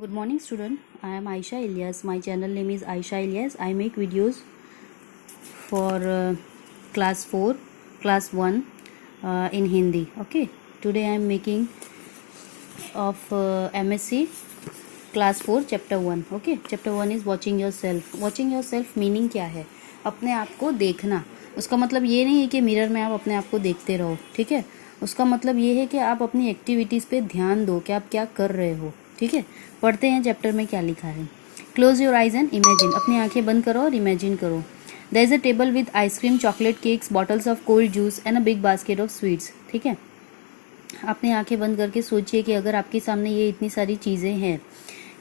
Good morning, student. I am Aisha Ilyas. My channel name is Aisha Ilyas. I make videos for class 4, class 1 in Hindi. Okay. Today I am making of MSc class 4 chapter 1. Okay. Chapter 1 is watching yourself. Watching yourself meaning क्या है? अपने आप को देखना. उसका मतलब ये नहीं है कि मिरर में आप अपने आप को देखते रहो. ठीक है. उसका मतलब ये है कि आप अपनी एक्टिविटीज़ पे ध्यान दो कि आप क्या कर रहे हो. ठीक है. पढ़ते हैं चैप्टर में क्या लिखा है. Close your eyes and imagine. अपनी आंखें बंद करो और इमेजिन करो. There is a table with ice cream, chocolate cakes, bottles of cold juice and a big basket of sweets. ठीक है. अपनी आंखें बंद करके सोचिए कि अगर आपके सामने ये इतनी सारी चीज़ें हैं,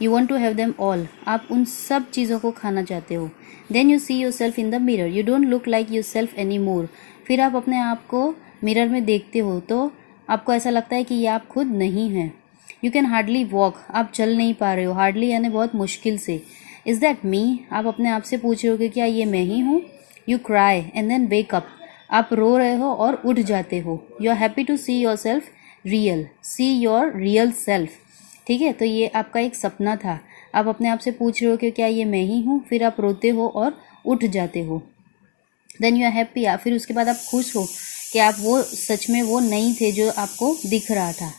you want to have them all. आप उन सब चीज़ों को खाना चाहते हो. Then you see yourself in the mirror. You don't look like yourself any more. फिर आप अपने आप को मिरर में देखते हो तो आपको ऐसा लगता है कि ये आप खुद नहीं हैं. You can hardly walk. आप चल नहीं पा रहे हो. हार्डली यानी बहुत मुश्किल से. Is that me. आप अपने आप से पूछ रहे हो कि क्या ये मैं ही हूँ. You cry and then wake up. आप रो रहे हो और उठ जाते हो. You are happy to see yourself real. See your real self. ठीक है. तो ये आपका एक सपना था. आप अपने आप से पूछ रहे हो कि क्या ये मैं ही हूँ. फिर आप रोते हो और उठ जाते हो. Then you are happy. फिर उसके बाद आप खुश हो कि आप वो सच में वो नहीं थे जो आपको दिख रहा था.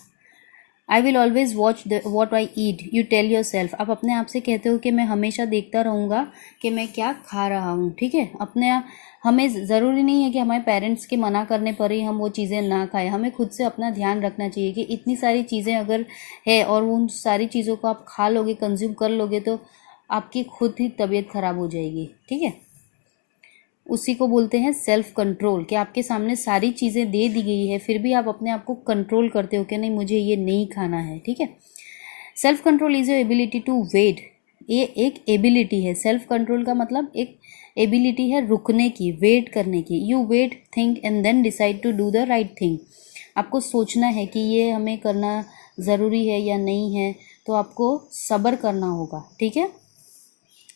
I will always watch what I eat. You tell yourself. आप अपने आप से कहते हो कि मैं हमेशा देखता रहूँगा कि मैं क्या खा रहा हूँ. ठीक है. हमें ज़रूरी नहीं है कि हमारे पेरेंट्स के मना करने पर ही हम वो चीज़ें ना खाएं. हमें खुद से अपना ध्यान रखना चाहिए कि इतनी सारी चीज़ें अगर है और उन सारी चीज़ों को आप खा लोगे, कंज्यूम कर लोगे तो आपकी खुद ही तबीयत ख़राब हो जाएगी. ठीक है. उसी को बोलते हैं सेल्फ कंट्रोल. कि आपके सामने सारी चीज़ें दे दी गई है फिर भी आप अपने आप को कंट्रोल करते हो कि नहीं, मुझे ये नहीं खाना है. ठीक है. Self control is your ability to wait. ये एक एबिलिटी है. सेल्फ कंट्रोल का मतलब एक एबिलिटी है रुकने की, वेट करने की. You wait, think and then decide to do the right thing. आपको सोचना है कि ये हमें करना ज़रूरी है या नहीं है, तो आपको सब्र करना होगा. ठीक है.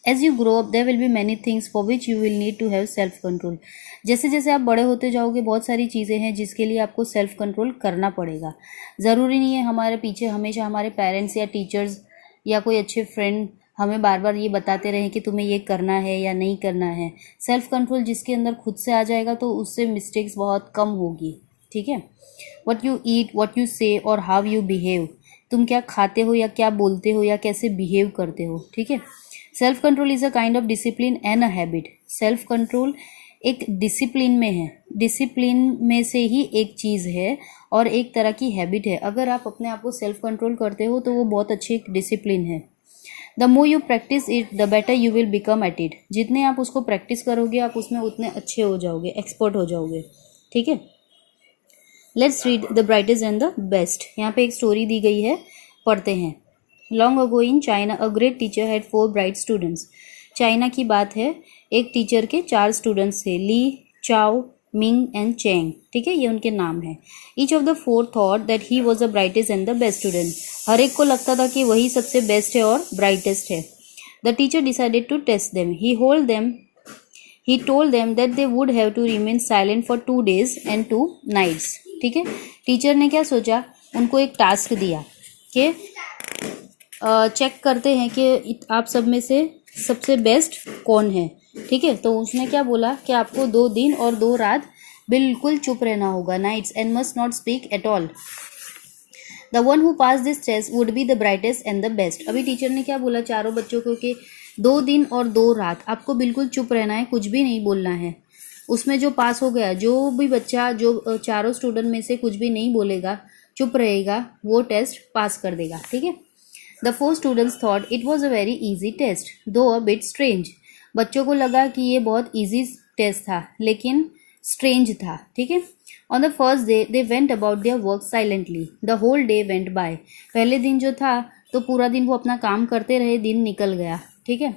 As you grow up there will be many things for which you will need to have self control. जैसे जैसे आप बड़े होते जाओगे बहुत सारी चीज़ें हैं जिसके लिए आपको सेल्फ कंट्रोल करना पड़ेगा. ज़रूरी नहीं है हमारे पीछे हमेशा हमारे पेरेंट्स या टीचर्स या कोई अच्छे फ्रेंड हमें बार बार ये बताते रहें कि तुम्हें ये करना है या नहीं करना है. सेल्फ कंट्रोल जिसके अंदर खुद से आ जाएगा तो उससे मिस्टेक्स बहुत कम होगी. ठीक है. What you eat, what you से और हाउ यू बिहेव. तुम क्या खाते हो या क्या बोलते हो या कैसे बिहेव करते हो. ठीक है. Self control is a kind of discipline and a habit. Self control एक डिसिप्लिन में है. डिसिप्लिन में से ही एक चीज़ है और एक तरह की हैबिट है. अगर आप अपने आप को सेल्फ कंट्रोल करते हो तो वो बहुत अच्छी एक डिसिप्लिन है. The more you practice it the better you will become at it. जितने आप उसको प्रैक्टिस करोगे आप उसमें उतने अच्छे हो जाओगे, एक्सपर्ट हो जाओगे. ठीक है. Let's read the brightest and the best. यहाँ पे एक स्टोरी दी गई है, पढ़ते हैं. Long ago in China a great teacher had 4 bright students. China की बात है. एक टीचर के 4 स्टूडेंट्स थे. ली, चाओ, मिंग एंड चेंग. ठीक है. ये उनके नाम है. Each of the 4 thought that he was the brightest and the best student. हर एक को लगता था कि वही सबसे बेस्ट है और ब्राइटेस्ट है. The teacher decided to test them. He told them that they would have to remain silent for 2 days and 2 nights. ठीक है. टीचर ने क्या सोचा, उनको एक टास्क दिया कि चेक करते हैं कि आप सब में से सबसे बेस्ट कौन है. ठीक है. तो उसने क्या बोला कि आपको 2 दिन और 2 रात बिल्कुल चुप रहना होगा. Nights and must not speak at all. The one who pass this test would be the brightest and the best. अभी टीचर ने क्या बोला चारों बच्चों को कि 2 दिन और 2 रात आपको बिल्कुल चुप रहना है, कुछ भी नहीं बोलना है. उसमें जो पास हो गया, जो भी बच्चा जो चारों स्टूडेंट में से कुछ भी नहीं बोलेगा, चुप रहेगा, वो टेस्ट पास कर देगा. ठीक है. The 4 students thought it was a very easy test though a bit strange. बच्चों को लगा कि ये बहुत ईजी टेस्ट था लेकिन स्ट्रेंज था. ठीक है. On the first day they went about their work silently. The whole day went by. पहले दिन जो था तो पूरा दिन वो अपना काम करते रहे, दिन निकल गया. ठीक है.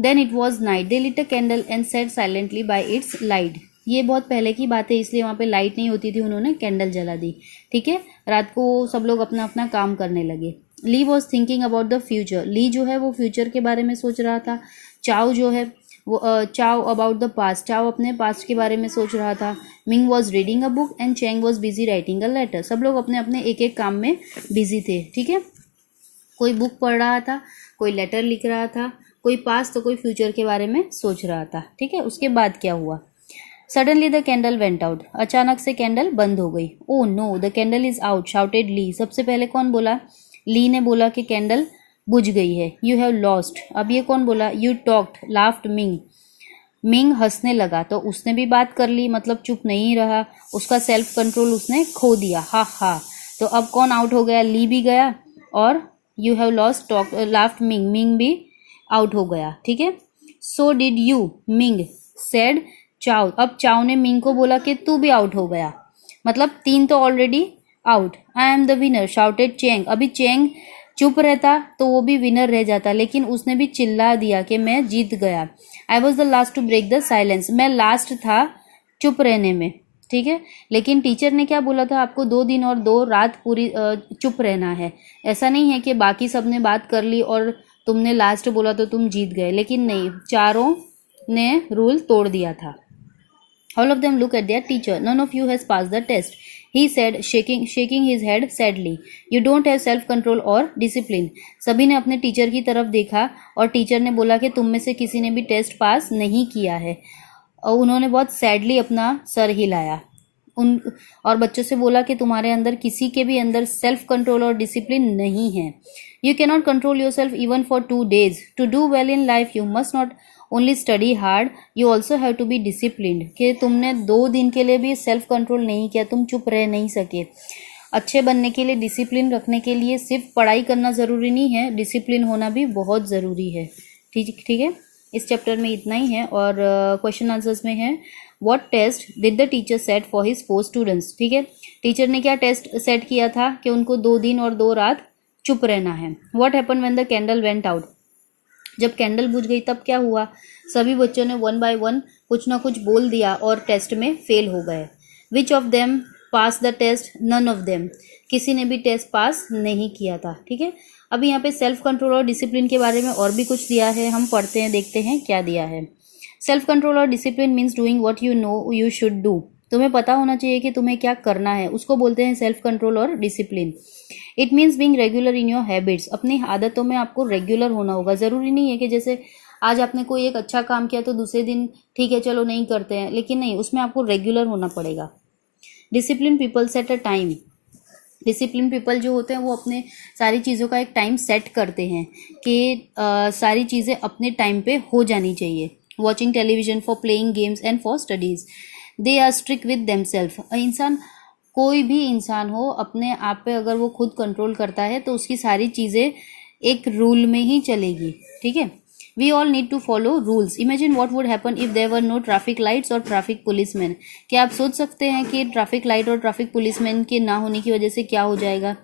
Then it was night. They lit a candle and set silently by its light. ये बहुत पहले की बात है इसलिए वहाँ पे लाइट नहीं होती थी, उन्होंने कैंडल जला दी. ठीक है. रात को सब लोग अपना अपना काम करने लगे. Lee was thinking about the future. Lee जो है वो फ्यूचर के बारे में सोच रहा था. चाओ जो है वो चाओ अबाउट द पास्ट. चाओ अपने पास्ट के बारे में सोच रहा था. Ming was reading a book and Cheng was busy writing a letter. सब लोग अपने अपने एक एक काम में बिजी थे. ठीक है. कोई बुक पढ़ रहा था, कोई लेटर लिख रहा था, कोई पास्ट तो कोई फ्यूचर के बारे में सोच रहा था। ठीक है, उसके बाद क्या हुआ? Suddenly the candle went out, अचानक से कैंडल बंद हो गई। Oh no the candle is out shouted Lee. सबसे पहले कौन बोला? ली ने बोला कि कैंडल बुझ गई है। यू हैव लॉस्ट, अब ये कौन बोला? You talked laughed Ming. Ming हंसने लगा, तो उसने भी बात कर ली, मतलब चुप नहीं रहा, उसका सेल्फ कंट्रोल उसने खो दिया। हा हा। तो अब कौन आउट हो गया? ली भी गया और you have lost talk laughed Ming, Ming भी आउट हो गया। ठीक है, so did you, Ming said चाओ। अब चाओ ने मिंग को बोला कि तू भी आउट हो गया, मतलब 3 तो already out. I am the winner shouted Cheng. अभी चेंग चुप रहता तो वो भी विनर रह जाता, लेकिन उसने भी चिल्ला दिया कि मैं जीत गया। I was the last to break the silence, मैं लास्ट था चुप रहने में। ठीक है, लेकिन टीचर ने क्या बोला था? आपको 2 दिन और 2 रात पूरी चुप रहना है। ऐसा नहीं है कि बाकी सब ने बात कर ली और तुमने लास्ट बोला तो तुम जीत गए, लेकिन नहीं, चारों ने रूल तोड़ दिया था। All of them look at their teacher. None of you has passed the test, he said, shaking his head sadly. You don't have self control or discipline. सभी ने अपने टीचर की तरफ देखा और टीचर ने बोला कि तुम में से किसी ने भी टेस्ट पास नहीं किया है। और उन्होंने बहुत सैडली अपना सर हिलाया उन और बच्चों से बोला कि तुम्हारे अंदर किसी के भी अंदर सेल्फ कंट्रोल और डिसिप्लिन नहीं है। You can not control yourself even for 2 days. To do well in life you must not only study hard, you also have to be disciplined. कि तुमने 2 दिन के लिए भी सेल्फ कंट्रोल नहीं किया, तुम चुप रह नहीं सके। अच्छे बनने के लिए, डिसिप्लिन रखने के लिए सिर्फ पढ़ाई करना ज़रूरी नहीं है, डिसिप्लिन होना भी बहुत ज़रूरी है। ठीक है, इस चैप्टर में इतना ही है। और क्वेश्चन आंसर्स में है, what test did the teacher set for his 4 students. ठीक है, टीचर ने क्या टेस्ट सेट किया था? कि उनको 2 दिन और 2 रात चुप रहना है। What happen when the candle went out, जब कैंडल बुझ गई तब क्या हुआ? सभी बच्चों ने 1 by 1 कुछ ना कुछ बोल दिया और टेस्ट में फेल हो गए। Which of them pass the test? None of them, किसी ने भी टेस्ट पास नहीं किया था। ठीक है, अभी यहाँ पे सेल्फ कंट्रोल और डिसिप्लिन के बारे में और भी कुछ दिया है, हम पढ़ते हैं, देखते हैं क्या दिया है। सेल्फ कंट्रोल और discipline means doing what you know you should do. तुम्हें पता होना चाहिए कि तुम्हें क्या करना है, उसको बोलते हैं सेल्फ कंट्रोल और discipline. It means being regular in your habits, अपनी आदतों में आपको रेगुलर होना होगा। ज़रूरी नहीं है कि जैसे आज आपने कोई एक अच्छा काम किया तो दूसरे दिन ठीक है चलो नहीं करते हैं, लेकिन नहीं, उसमें आपको रेगुलर होना पड़ेगा। Discipline people set a time, discipline people जो होते हैं वो अपने सारी चीज़ों का एक टाइम सेट करते हैं कि सारी चीज़ें अपने टाइम पे हो जानी चाहिए। Watching television, for playing games and for studies. They are strict with themselves. इंसान, कोई भी इंसान हो, अपने आप पे अगर वो खुद कंट्रोल करता है तो उसकी सारी चीज़ें एक रूल में ही चलेगी। ठीक है, we all need to follow rules. Imagine what would happen if there were no traffic lights और ट्रैफिक पुलिसमैन। क्या आप सोच सकते हैं कि ट्रैफिक लाइट और ट्रैफिक पुलिसमैन के ना होने की वजह से क्या हो जाएगा?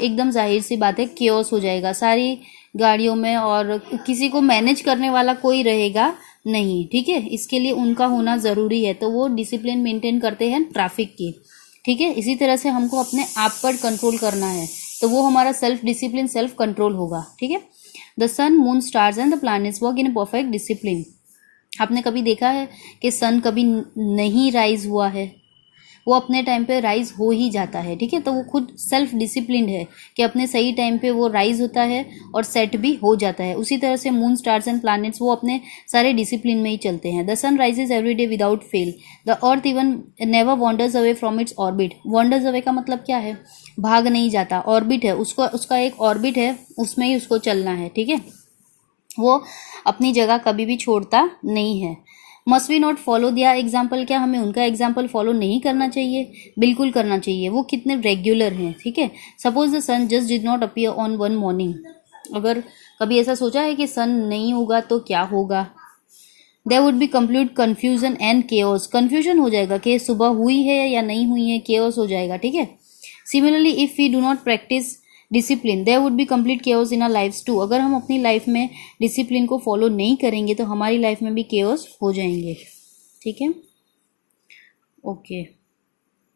एकदम जाहिर सी बात है, केओस हो जाएगा सारी गाड़ियों में और किसी को मैनेज करने वाला कोई रहेगा नहीं। ठीक है, इसके लिए उनका होना ज़रूरी है, तो वो डिसिप्लिन मेंटेन करते हैं ट्रैफिक की। ठीक है, इसी तरह से हमको अपने आप पर कंट्रोल करना है, तो वो हमारा सेल्फ डिसिप्लिन, सेल्फ कंट्रोल होगा। ठीक है, the sun, moon, stars and the planets work in a perfect discipline. आपने कभी देखा है कि सन कभी नहीं राइज हुआ है? वो अपने टाइम पे राइज हो ही जाता है। ठीक है, तो वो खुद सेल्फ डिसिप्लिन्ड है कि अपने सही टाइम पे वो राइज होता है और सेट भी हो जाता है। उसी तरह से मून, स्टार्स एंड प्लैनेट्स वो अपने सारे डिसिप्लिन में ही चलते हैं। The sun rises every day without fail, the earth even never wanders away from its orbit. Wanders away का मतलब क्या है? भाग नहीं जाता, ऑर्बिट है उसको, उसका एक ऑर्बिट है, उसमें ही उसको चलना है। ठीक है, वो अपनी जगह कभी भी छोड़ता नहीं है। Must we not follow their example, क्या हमें उनका एग्जाम्पल फॉलो नहीं करना चाहिए? बिल्कुल करना चाहिए, वो कितने रेगुलर हैं। ठीक है, suppose the sun just did not appear on one morning. अगर कभी ऐसा सोचा है कि सन नहीं होगा तो क्या होगा? There would be complete confusion and chaos, confusion हो जाएगा कि सुबह हुई है या नहीं हुई है, केओस हो जाएगा। ठीक है, similarly if we do not practise discipline there would be complete chaos in our lifes too. अगर हम अपनी लाइफ में डिसिप्लिन को फॉलो नहीं करेंगे तो हमारी लाइफ में भी केओस हो जाएंगे। ठीक है, ओके।